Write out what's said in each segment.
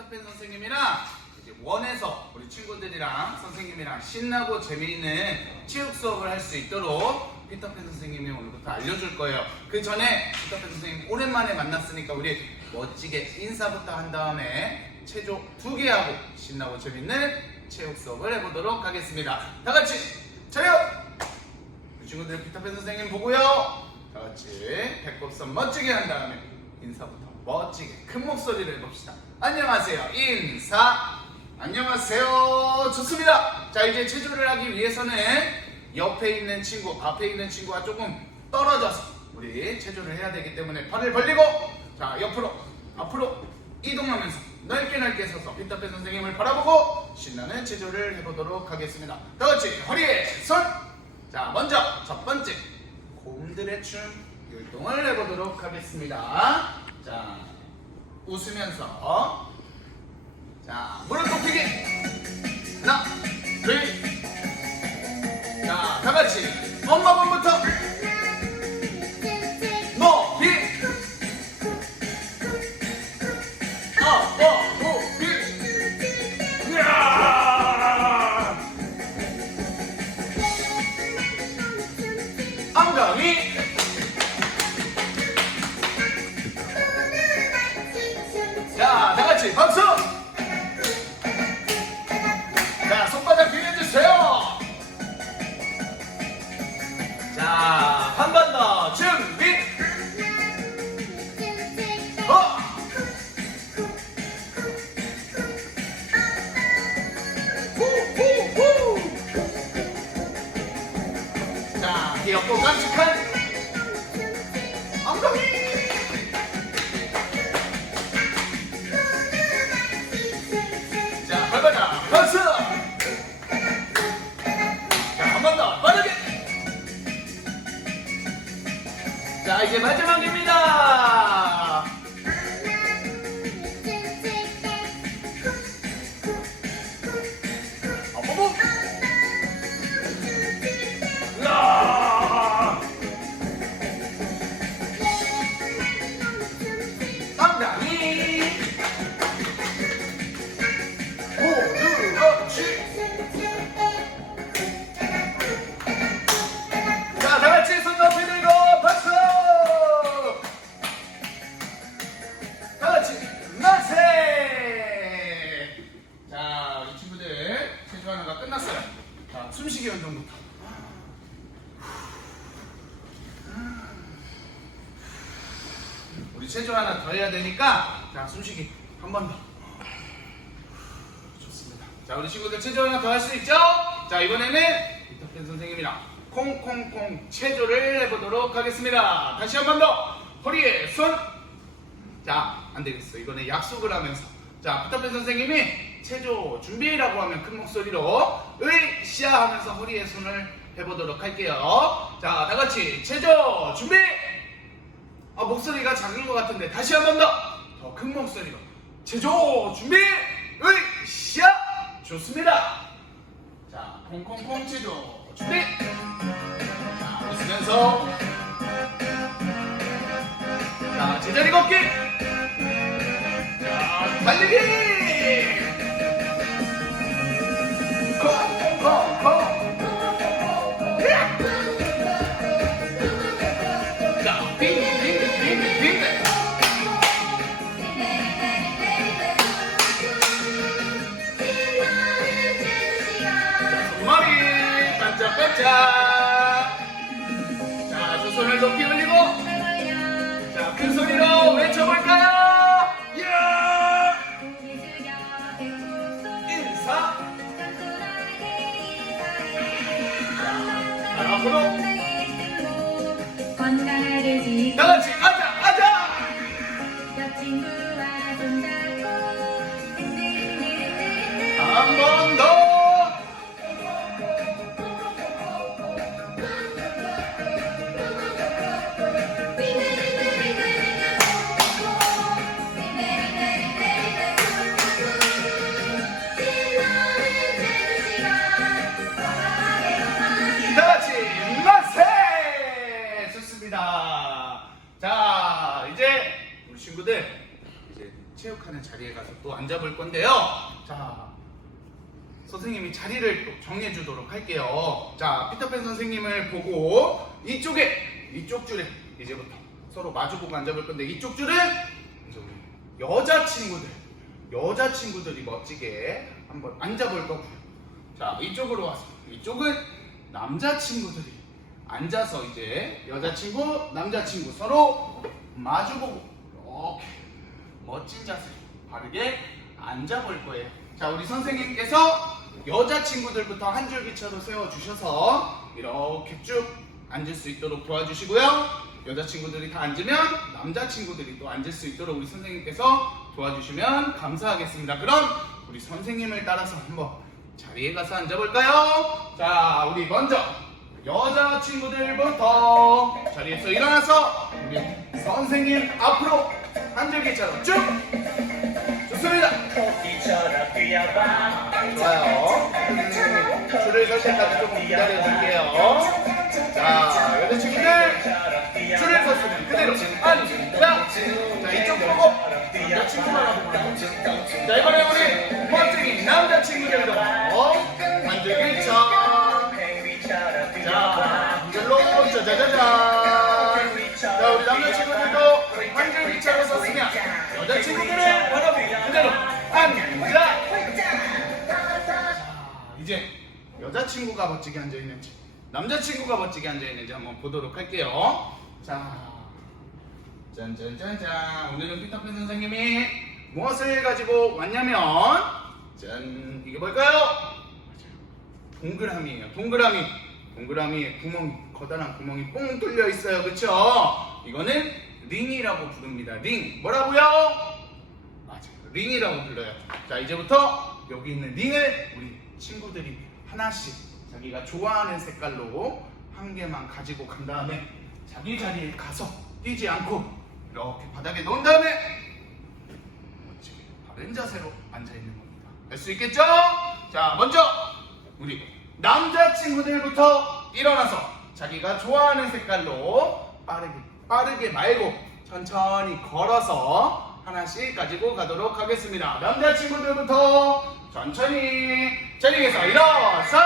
피터팬 선생님이랑 이제 원에서 우리 친구들이랑 선생님이랑 신나고 재미있는 체육 수업을 할 수 있도록 피터팬 선생님이 오늘부터 알려줄 거예요. 그 전에 피터팬 선생님 오랜만에 만났으니까 우리 멋지게 인사부터 한 다음에 체조 두 개 하고 신나고 재밌는 체육 수업을 해보도록 하겠습니다. 다 같이 차렷! 친구들 피터팬 선생님 보고요. 다 같이 배꼽선 멋지게 한 다음에 인사부터 멋지게 큰 목소리를 해봅시다. 안녕하세요. 인사. 안녕하세요. 좋습니다. 자, 이제 체조를 하기 위해서는 옆에 있는 친구, 앞에 있는 친구가 조금 떨어져서 우리 체조를 해야 되기 때문에 팔을 벌리고 자, 옆으로, 앞으로 이동하면서 넓게 넓게 서서 피터팬 선생님을 바라보고 신나는 체조를 해보도록 하겠습니다. 다 같이 허리에 손. 자, 먼저 첫 번째 곰들의 춤 율동을 해보도록 하겠습니다. 자, 웃으면서. 자, 무릎 굽히기. 하나, 둘, 자, 다 같이. 엄마 분부터 자, 귀엽고 깜찍한 숨쉬기 운동부터. 우리 체조 하나 더 해야 되니까 자, 숨쉬기 한 번 더. 좋습니다. 자, 우리 친구들 체조 하나 더 할 수 있죠? 자, 이번에는 이터팬 선생님이랑 콩콩콩 체조를 해보도록 하겠습니다. 다시 한 번 더. 허리에 손. 자, 안 되겠어. 이번에 약속을 하면서. 자, 피터팬 선생님이 체조 준비라고 하면 큰 목소리로 으이샤 하면서 허리에 손을 해보도록 할게요. 자, 다 같이 체조 준비! 아, 목소리가 작은 것 같은데 다시 한 번 더! 더 큰 목소리로. 체조 준비! 으이샤! 좋습니다. 자, 콩콩콩 체조 준비! 자, 웃으면서. 자, 제자리 걷기! 자, 달리기! 반 할게요. 자, 피터팬 선생님을 보고 이쪽에 이쪽 줄에 이제부터 서로 마주보고 앉아볼 건데 이쪽 줄은 이제 우리 여자 친구들, 여자 친구들이 멋지게 한번 앉아볼 거고요. 자, 이쪽으로 와서 이쪽은 남자 친구들이 앉아서 이제 여자 친구, 남자 친구 서로 마주보고 이렇게 멋진 자세 바르게 앉아볼 거예요. 자, 우리 선생님께서 여자 친구들부터 한 줄기차로 세워 주셔서 이렇게 쭉 앉을 수 있도록 도와주시고요. 여자 친구들이 다 앉으면 남자 친구들이 또 앉을 수 있도록 우리 선생님께서 도와주시면 감사하겠습니다. 그럼 우리 선생님을 따라서 한번 자리에 가서 앉아볼까요? 자, 우리 먼저 여자 친구들부터 자리에서 일어나서 우리 선생님 앞으로 한 줄기차로 쭉 좋습니다. 좋아요. 줄을 설 때 까지 조금 기다려줄게요. 자, 여자 친구들 줄을 섰으면 그대로 앉아. 자, 이쪽 보고 남자 친구만 하고? 자, 이번에 우리 멋쟁이 남자 친구들도 만들기차. 펭귄처럼 자, 이걸로 짜자자잔. 자, 우리 남자 친구들도 한줄 기차로 섰으면 여자 친구들은 바로 그대로 친구가 멋지게 앉아 있는지 남자 친구가 멋지게 앉아 있는지 한번 보도록 할게요 자 짠짠짠짠 오늘은 피터팬 선생님이 무엇을 가지고 왔냐면 짠 이게 뭘까요? 동그라미예요 동그라미 동그라미에 구멍이 커다란 구멍이 뽕 뚫려 있어요 그쵸? 이거는 링이라고 부릅니다 링 뭐라고요? 맞아요. 링이라고 불러요. 자, 이제부터 여기 있는 링을 우리 친구들이 하나씩 자기가 좋아하는 색깔로 한 개만 가지고 간 다음에 자기 자리에 가서 뛰지 않고 이렇게 바닥에 놓은 다음에 멋지게 바른 자세로 앉아 있는 겁니다. 할 수 있겠죠? 자, 먼저 우리 남자 친구들부터 일어나서 자기가 좋아하는 색깔로 빠르게 빠르게 말고 천천히 걸어서 하나씩 가지고 가도록 하겠습니다. 남자 친구들부터 천천히 자리에서 일어서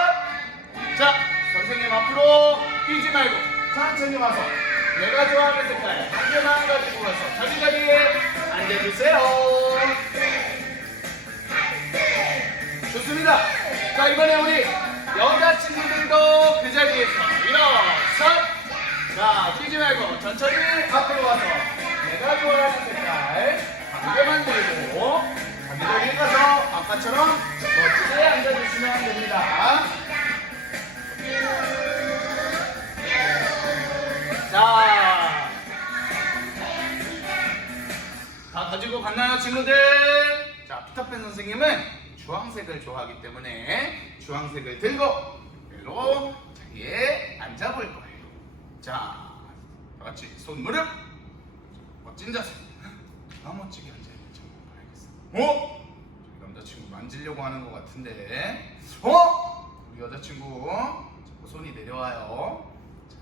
자 선생님 앞으로 뛰지 말고 천천히 와서 내가 좋아하는 색깔 한 개만 가지고 와서 자기 자리에 앉아주세요. 좋습니다. 자 이번에 우리 여자친구들도 그 자리에서 일어서 자 뛰지 말고 천천히 앞으로 와서 내가 좋아하는 색깔 한 개만 들고 자기 자리에 가서 아까처럼 멋지게 앉아주시면 됩니다. 자, 다 가지고 갔나요, 친구들? 자, 피터팬 선생님은 주황색을 좋아하기 때문에 주황색을 들고 일로 자리에 앉아볼 거예요. 자, 다 같이 손 무릎, 멋진 자세. 아 멋지게 앉아있는지 한번 봐야겠어. 어? 남자친구 만지려고 하는 것 같은데. 어? 우리 여자친구 손이 내려와요. 자,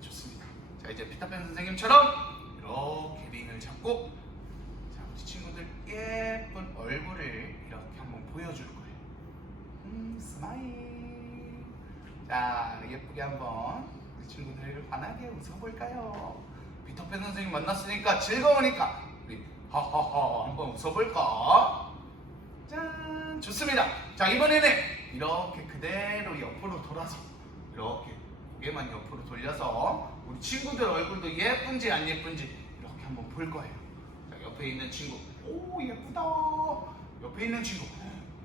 좋습니다. 자 이제 피터팬 선생님처럼 이렇게 링을 잡고 자 우리 친구들 예쁜 얼굴을 이렇게 한번 보여줄 거예요. 음 스마일. 자 예쁘게 한번 우리 친구들 환하게 웃어볼까요? 피터팬 선생님 만났으니까 즐거우니까 우리 하하하 한번 웃어볼까? 짠 좋습니다. 자 이번에는 이렇게 그대로 옆으로 돌아서 이렇게 고개만 옆으로 돌려서 우리 친구들 얼굴도 예쁜지 안 예쁜지 이렇게 한번 볼 거예요. 자 옆에 있는 친구 오 예쁘다. 옆에 있는 친구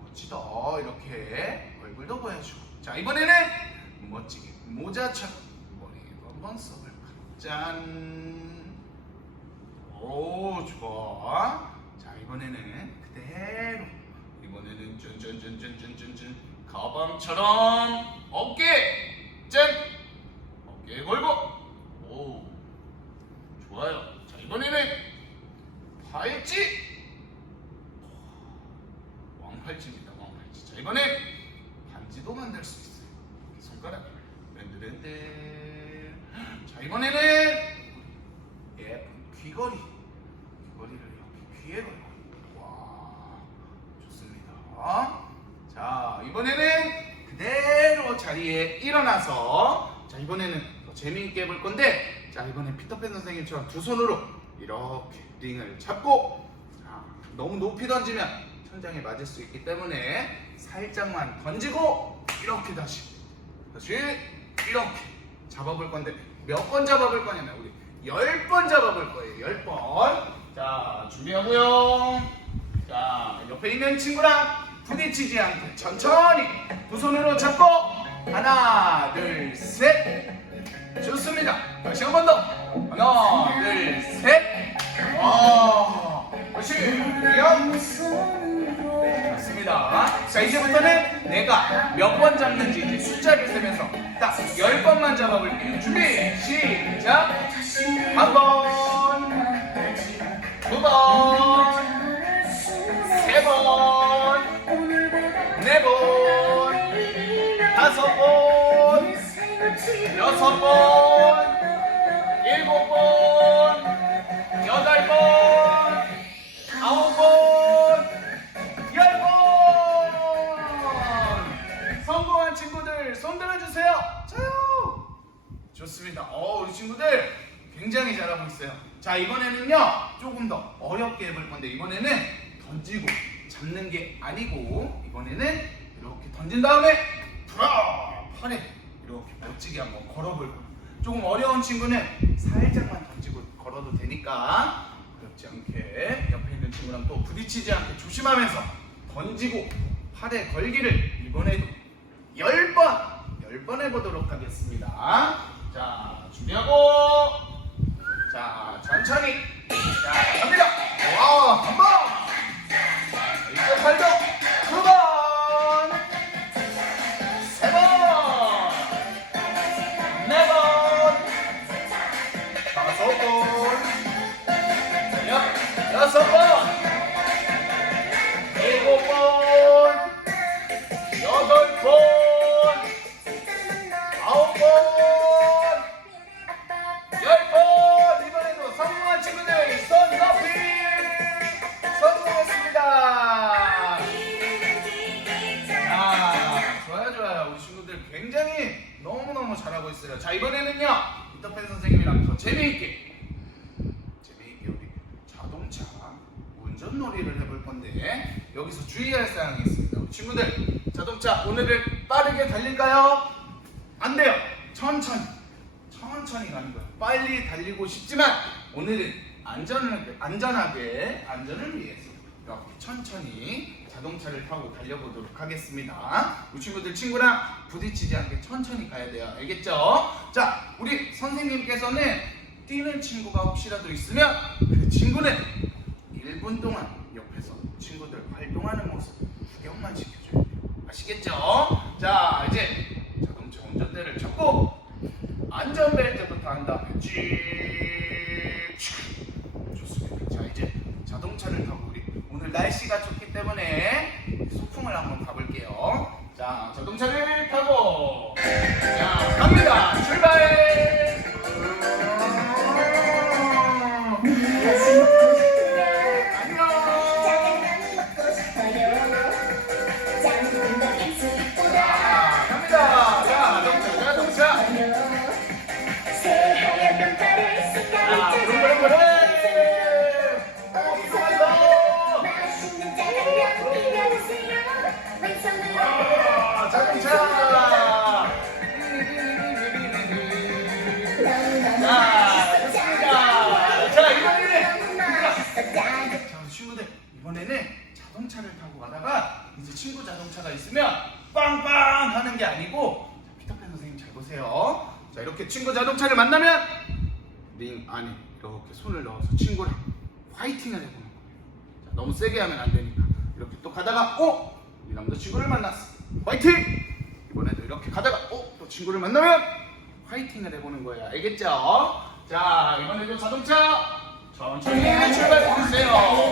멋지다. 이렇게 얼굴도 보여주고 자 이번에는 멋지게 모자처럼 머리에도 한번 써볼까. 짠. 오 좋아. 자 이번에는 그대로 이번에는 짠짠짠짠짠짠 가방처럼 어깨 짠! 어깨 걸고. 오 좋아요. 자 이번에는 팔찌. 왕팔찌입니다 왕팔찌. 자 이번엔 반지도 만들 수 있어요. 손가락. 랜드랜드. 자 이번에는 예쁜 귀걸이. 귀걸이를 이렇게 귀에 걸고. 와 좋습니다. 자 이번에는 그대로 자리에 일어나서 자 이번에는 더 재미있게 해볼 건데 자 이번엔 피터팬 선생님처럼 두 손으로 이렇게 링을 잡고 자, 너무 높이 던지면 천장에 맞을 수 있기 때문에 살짝만 던지고 이렇게 다시 다시 이렇게 잡아볼 건데 몇 번 잡아볼 거냐면 우리 열번 잡아볼 거예요 열 번. 자 준비하고요. 자 옆에 있는 친구랑 부딪히지 않게 천천히 두 손으로 잡고 하나 둘 셋. 좋습니다. 다시 한 번 더. 하나 둘 셋. 와. 다시 영. 맞습니다. 자, 이제부터는 내가 몇 번 잡는지 이제 숫자를 세면서 딱 10번만 잡아볼게요. 준비, 시작! 한 번, 두 번, 세 번, 네 번, 다섯 번, 여섯 번, 일곱 번, 여덟 번, 아홉 번, 열 번! 성공한 친구들 손 들어주세요. 자요. 좋습니다. 어, 우리 친구들 굉장히 잘하고 있어요. 자, 이번에는요 조금 더 어렵게 해볼 건데 이번에는 던지고 잡는 게 아니고 이번에는 이렇게 던진 다음에 팔에 이렇게 멋지게 한번 걸어볼 거예요. 조금 어려운 친구는 살짝만 던지고 걸어도 되니까 그렇지 않게 옆에 있는 친구랑 또 부딪히지 않게 조심하면서 던지고 팔에 걸기를 이번에도 10번 10번 해보도록 하겠습니다. 자 준비하고! 자 천천히! 자 갑니다! 와 한번! 이쪽 팔도 타고 달려보도록 하겠습니다. 우리 친구들 친구랑 부딪히지 않게 천천히 가야 돼요. 알겠죠? 자, 우리 선생님께서는 뛰는 친구가 혹시라도 있으면 그 친구는 1분 동안 옆에서 친구들 활동하는 모습 구경만 시켜줘야 돼요. 아시겠죠? 자, 이제 자동차 운전대를 잡고 안전벨트부터 한 다음에 쭉 좋습니다. 자, 이제 자동차를 타고 우리 오늘 날씨가 좋기 때문에 소풍을 한번 가볼게요. 자, 자동차를 타고 자, 갑니다. 출발! 자동차가 있으면 빵빵 하는 게 아니고 자, 피터팬 선생님 잘 보세요. 자, 이렇게 친구 자동차를 만나면 링 안에 이렇게 손을 넣어서 친구랑 화이팅을 해보는 거예요. 자, 너무 세게 하면 안 되니까 이렇게 또 가다가 어? 우리 남자친구를 만났어. 화이팅! 이번에도 이렇게 가다가 어? 또 친구를 만나면 화이팅을 해보는 거예요. 알겠죠? 자, 이번에도 자동차 천천히 출발해주세요. 어,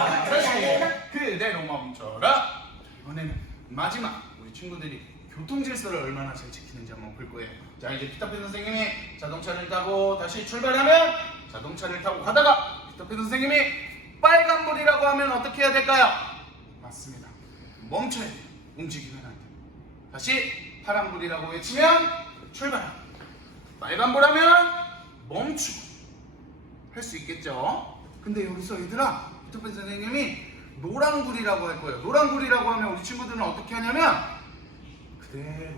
마지막 우리 친구들이 교통 질서를 얼마나 잘 지키는지 한번 볼 거예요. 자 이제 피터팬 선생님이 자동차를 타고 다시 출발하면 자동차를 타고 가다가 피터팬 선생님이 빨간불이라고 하면 어떻게 해야 될까요? 맞습니다. 멈춰야 돼요. 움직이면 안 돼요. 다시 파란불이라고 외치면 출발합니다. 빨간불 하면 멈추고 할 수 있겠죠? 근데 여기서 얘들아 피터팬 선생님이 노란불이라고 할 거예요. 노란불이라고 하면 우리 친구들은 어떻게 하냐면 그대로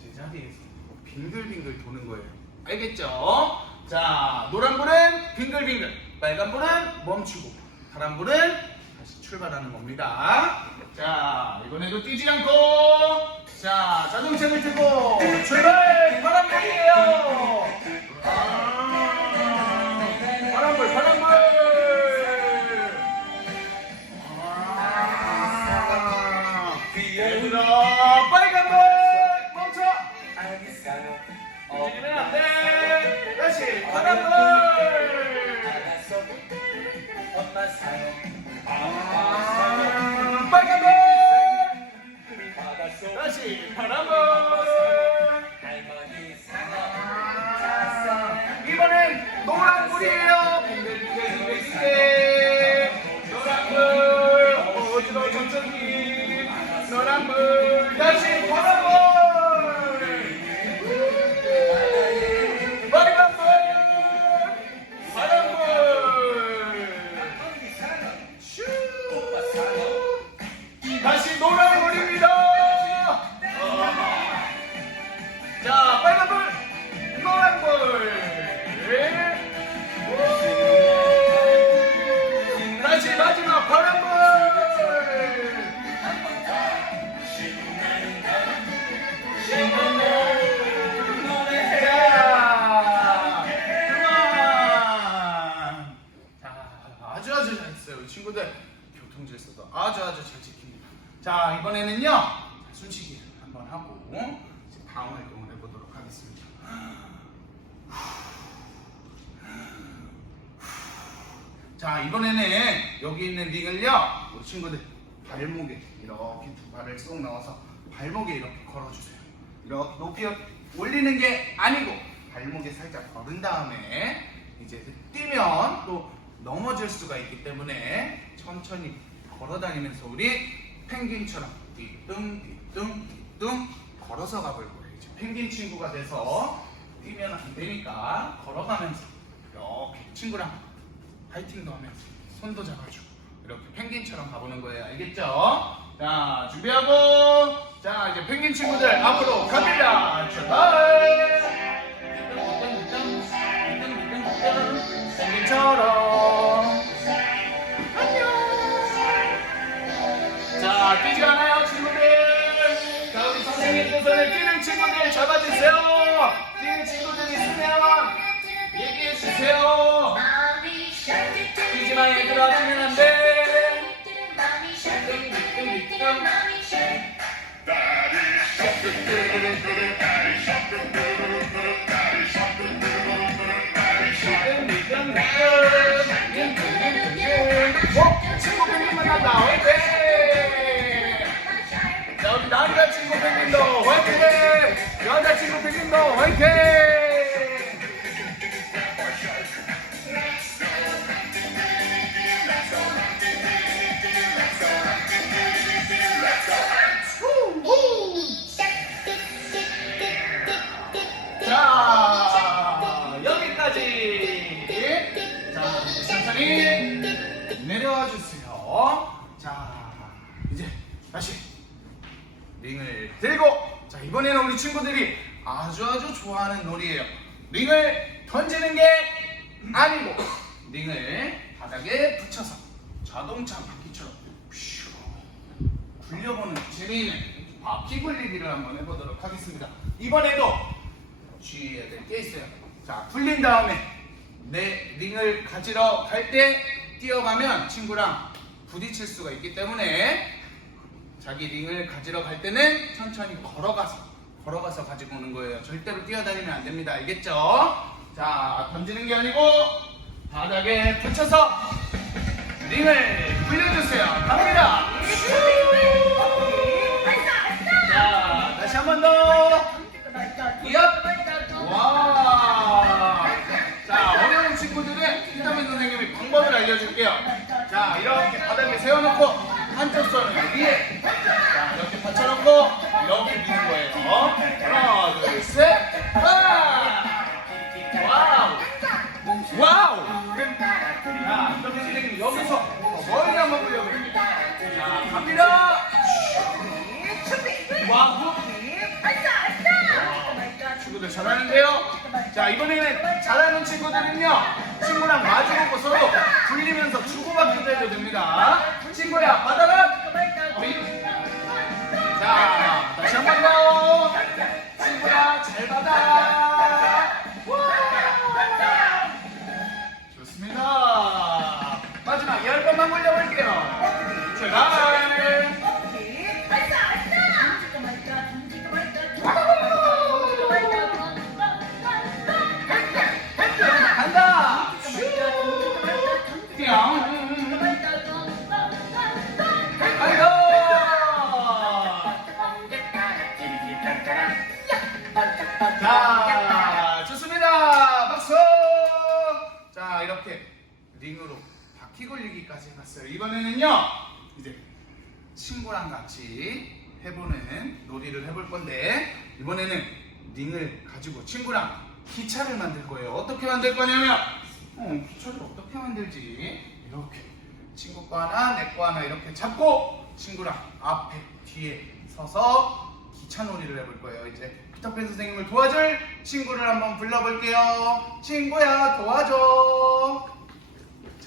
제자리에서 빙글빙글 도는 거예요. 알겠죠? 자, 노란불은 빙글빙글, 빨간불은 멈추고, 파란불은 다시 출발하는 겁니다. 자, 이번에도 뛰지 않고, 자, 자동차를 들고 출발! 파란불이에요! 안 돼! 다시, 아, 빨간불! 다시, 아, 이번엔 노란불이에요! 노란불! 어지러 천천히! 노란불! 다시 자, 이번에는 여기 있는 링을요. 우리 친구들 발목에 이렇게 두 발을 쏙 넣어서 발목에 이렇게 걸어주세요. 이렇게 높이 올리는 게 아니고 발목에 살짝 걸은 다음에 이제 뛰면 또 넘어질 수가 있기 때문에 천천히 걸어 다니면서 우리 펭귄처럼 뒤뚱 뒤뚱 뒤뚱 걸어서 가볼 거예요. 이제 펭귄 친구가 돼서 뛰면 안 되니까 걸어가면서 이렇게 친구랑 파이팅도 하면서 손도 잡아주고 이렇게 펭귄처럼 가보는 거예요. 알겠죠? 자 준비하고 자 이제 펭귄 친구들 앞으로 갑니다. 출발! 펭귄처럼 안녕. 자 뛰지 않아요 친구들. 자 우리 선생님 손을 뛰는 친구들 잡아주세요. 펭귄 만났다 화이팅! 자 우리 남자친구 펭귄도 화이팅! 여자친구 펭귄도 화이팅! 들고 자 이번에는 우리 친구들이 아주 아주 좋아하는 놀이에요 링을 던지는 게 아니고 링을 바닥에 붙여서 자동차 바퀴처럼 슈 굴려보는 재미있는 바퀴 굴리기를 한번 해보도록 하겠습니다 이번에도 주의해야 될 게 있어요. 자, 풀린 다음에 내 링을 가지러 갈 때 뛰어가면 친구랑 부딪힐 수가 있기 때문에 자기 링을 가지러 갈 때는 천천히 걸어가서 걸어가서 가지고 오는 거예요. 절대로 뛰어다니면 안 됩니다. 알겠죠? 자, 던지는 게 아니고 바닥에 붙여서 링을 굴려주세요. 갑니다. 발사! 한번 더. 이업. 와. 자, 어려운 친구들은 피타민 선생님이 방법을 알려줄게요. 자, 이렇게 바닥에 세워놓고 한쪽 손을 위에. 자, 이렇게 받쳐놓고 이렇게 미는 거예요. 하나, 둘, 셋. 하! 와우. 와우. 자, 피타민 선생님 여기서 더 멀리 한번 불려볼게요. 자, 갑니다. 와우. 친구들 잘하는데요? 자 이번에는 잘하는 친구들은요 친구랑 마주보고 서로 불리면서 주고받기도 해도 됩니다 친구야 받아라 어이. 자 다시 한 번 더 친구야 잘 받아 와. 좋습니다 마지막 열 번만 굴려볼게요 출발 봤어요. 이번에는요, 이제 친구랑 같이 해보는 놀이를 해볼 건데, 이번에는 링을 가지고 친구랑 기차를 만들 거예요. 어떻게 만들 거냐면, 어, 기차를 어떻게 만들지? 이렇게 친구 거 하나, 내 거 하나 이렇게 잡고 친구랑 앞에, 뒤에 서서 기차 놀이를 해볼 거예요. 이제 피터팬 선생님을 도와줄 친구를 한번 불러볼게요. 친구야 도와줘.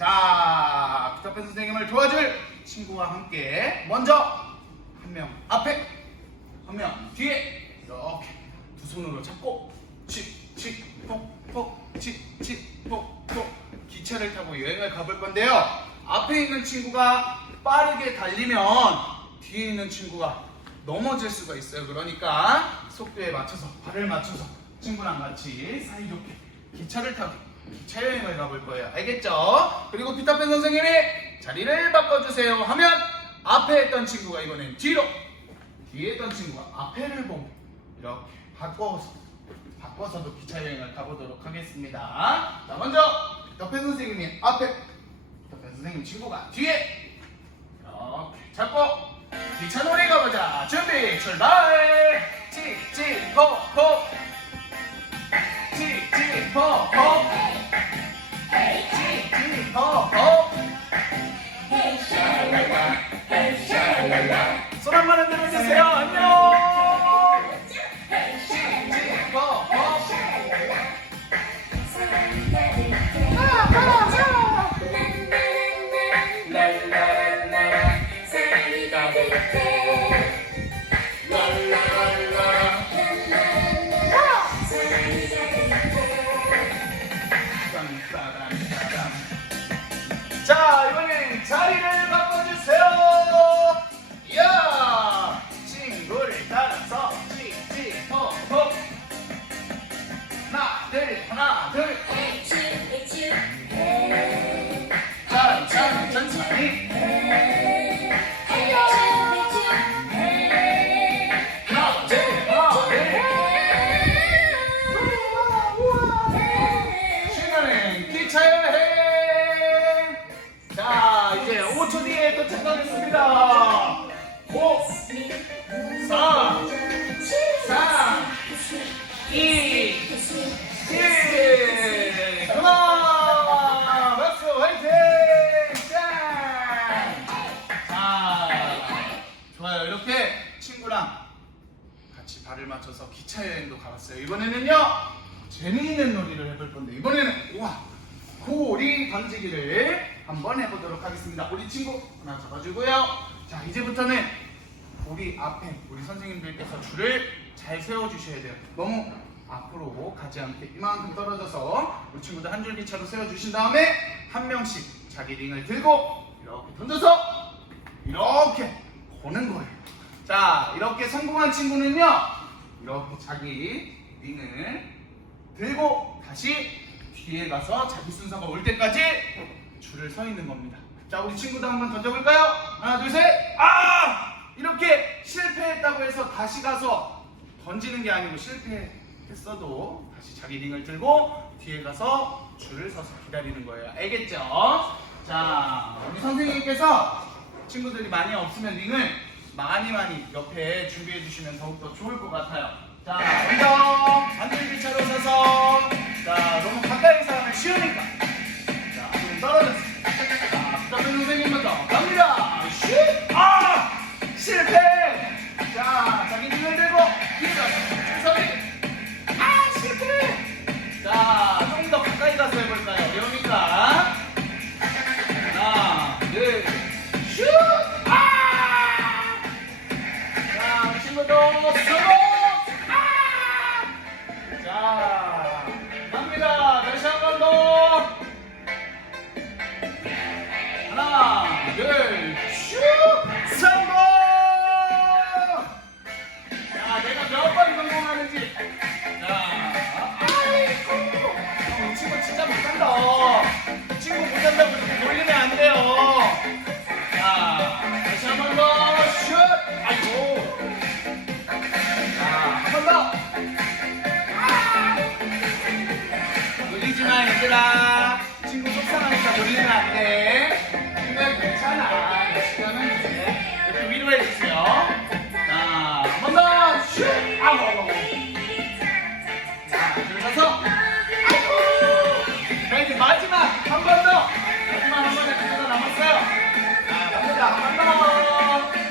자, 피터팬 선생님을 도와줄 친구와 함께 먼저 한 명 앞에, 한 명 뒤에 이렇게 두 손으로 잡고 칙 칙 폭 폭 칙 칙 폭 폭 기차를 타고 여행을 가볼 건데요. 앞에 있는 친구가 빠르게 달리면 뒤에 있는 친구가 넘어질 수가 있어요. 그러니까 속도에 맞춰서 발을 맞춰서 친구랑 같이 사이좋게 기차를 타고 기차 여행을 가볼 거예요. 알겠죠? 그리고 피터팬 선생님이 자리를 바꿔주세요 하면 앞에 있던 친구가 이번엔 뒤로 뒤에 있던 친구가 앞에를 보고 이렇게 바꿔서 바꿔서도 기차 여행을 가보도록 하겠습니다. 자 먼저 피터팬 선생님이 앞에 피터팬 선생님 친구가 뒤에 이렇게 잡고 기차 놀이 가보자 준비 출발 찌찌포포 찌찌포포 찌찌포포 손한번 흔들어 주세요 안녕 우리 친구 하나 잡아주고요. 자 이제부터는 우리 앞에 우리 선생님들께서 줄을 잘 세워주셔야 돼요. 너무 앞으로 가지 않게 이만큼 떨어져서 우리 친구들 한 줄 기 차로 세워주신 다음에 한 명씩 자기 링을 들고 이렇게 던져서 이렇게 거는 거예요. 자 이렇게 성공한 친구는요 이렇게 자기 링을 들고 다시 뒤에 가서 자기 순서가 올 때까지 줄을 서 있는 겁니다. 자, 우리 친구도 한번 던져볼까요? 하나, 둘, 셋. 아! 이렇게 실패했다고 해서 다시 가서 던지는 게 아니고 실패했어도 다시 자기 링을 들고 뒤에 가서 줄을 서서 기다리는 거예요. 알겠죠? 자, 우리 선생님께서 친구들이 많이 없으면 링을 많이 많이 옆에 준비해 주시면 더욱더 좋을 것 같아요. 자, 먼저 반들기 차로 서서 자, 너무 가까이서 하면 쉬우니까 자, 좀 떨어졌어. 먼저 갑니다. 슛! 아! 실패! 자, 자기 눈을 들고 뒤에 가서 소리. 아, 실패! 자, 좀 더 가까이 가서 해볼까요? 어려우니까. 하나, 둘, 슛! 아! 자, 친구도 성공! 얘들아. 친구 속상하니까 놀리면 안 돼. 근데 괜찮아. 하면 돼. 이렇게 위로해 주세요. 자, 한번 더. 슛! 아우, 아우. 자, 들어가서. 아이고. 자, 이제 마지막 한 번 더. 마지막 한 번에 그대로 남았어요. 자, 갑니다. 한번 더.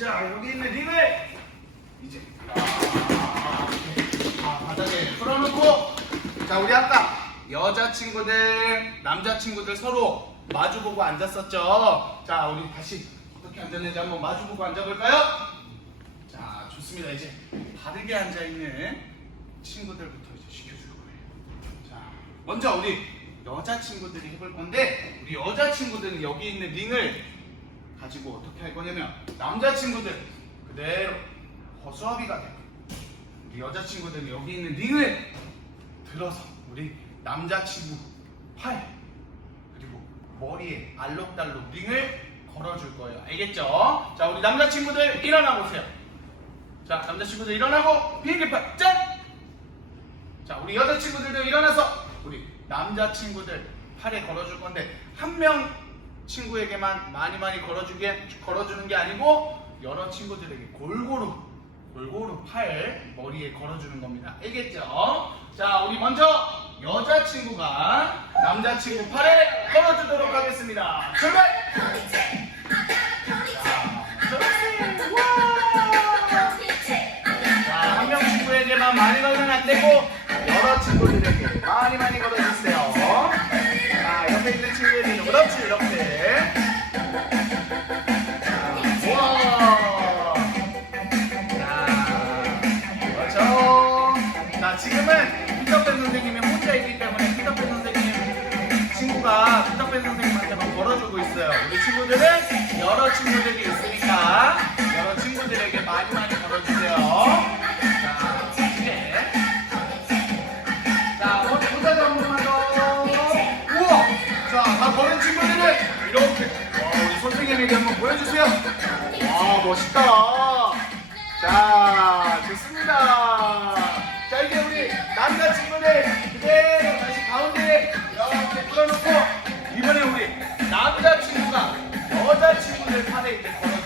자 여기 있는 링을 이제 아, 아, 바닥에 풀어놓고 자 우리 아까 여자친구들 남자친구들 서로 마주보고 앉았었죠? 자 우리 다시 어떻게 앉았는지 한번 마주보고 앉아볼까요? 자 좋습니다. 이제 바르게 앉아있는 친구들부터 이제 시켜줄 거예요. 자 먼저 우리 여자친구들이 해볼 건데 우리 여자친구들은 여기 있는 링을 가지고 어떻게 할 거냐면 남자친구들 그대로 허수아비가 돼 우리 여자친구들은 여기 있는 링을 들어서 우리 남자친구 팔 그리고 머리에 알록달록 링을 걸어줄 거예요. 알겠죠? 자, 우리 남자친구들 일어나 보세요. 자, 남자친구들 일어나고 비행기판 짠! 자, 우리 여자친구들도 일어나서 우리 남자친구들 팔에 걸어줄 건데 한 명 친구에게만 많이 많이 걸어주게 걸어주는 게 아니고 여러 친구들에게 골고루 골고루 팔 머리에 걸어주는 겁니다. 알겠죠? 자, 우리 먼저 여자친구가 남자친구 팔에 걸어주도록 하겠습니다. 출발! 많이 걸면 안 되고 여러 친구들에게 많이 많이 걸어주세요. 자, 옆에 있는 친구에게는 그렇지 이렇게. 피터팬 선생님한테만 걸어주고 있어요. 우리 친구들은 여러 친구들이 있으니까 여러 친구들에게 많이 많이 걸어주세요. 자, 이제. 자, 어, 혼자도 한 번만 더. 우와! 자, 다 걸은 친구들은 이렇게. 와, 우리 선생님에게 한번 보여주세요. 와, 멋있다. 자, るためにこれ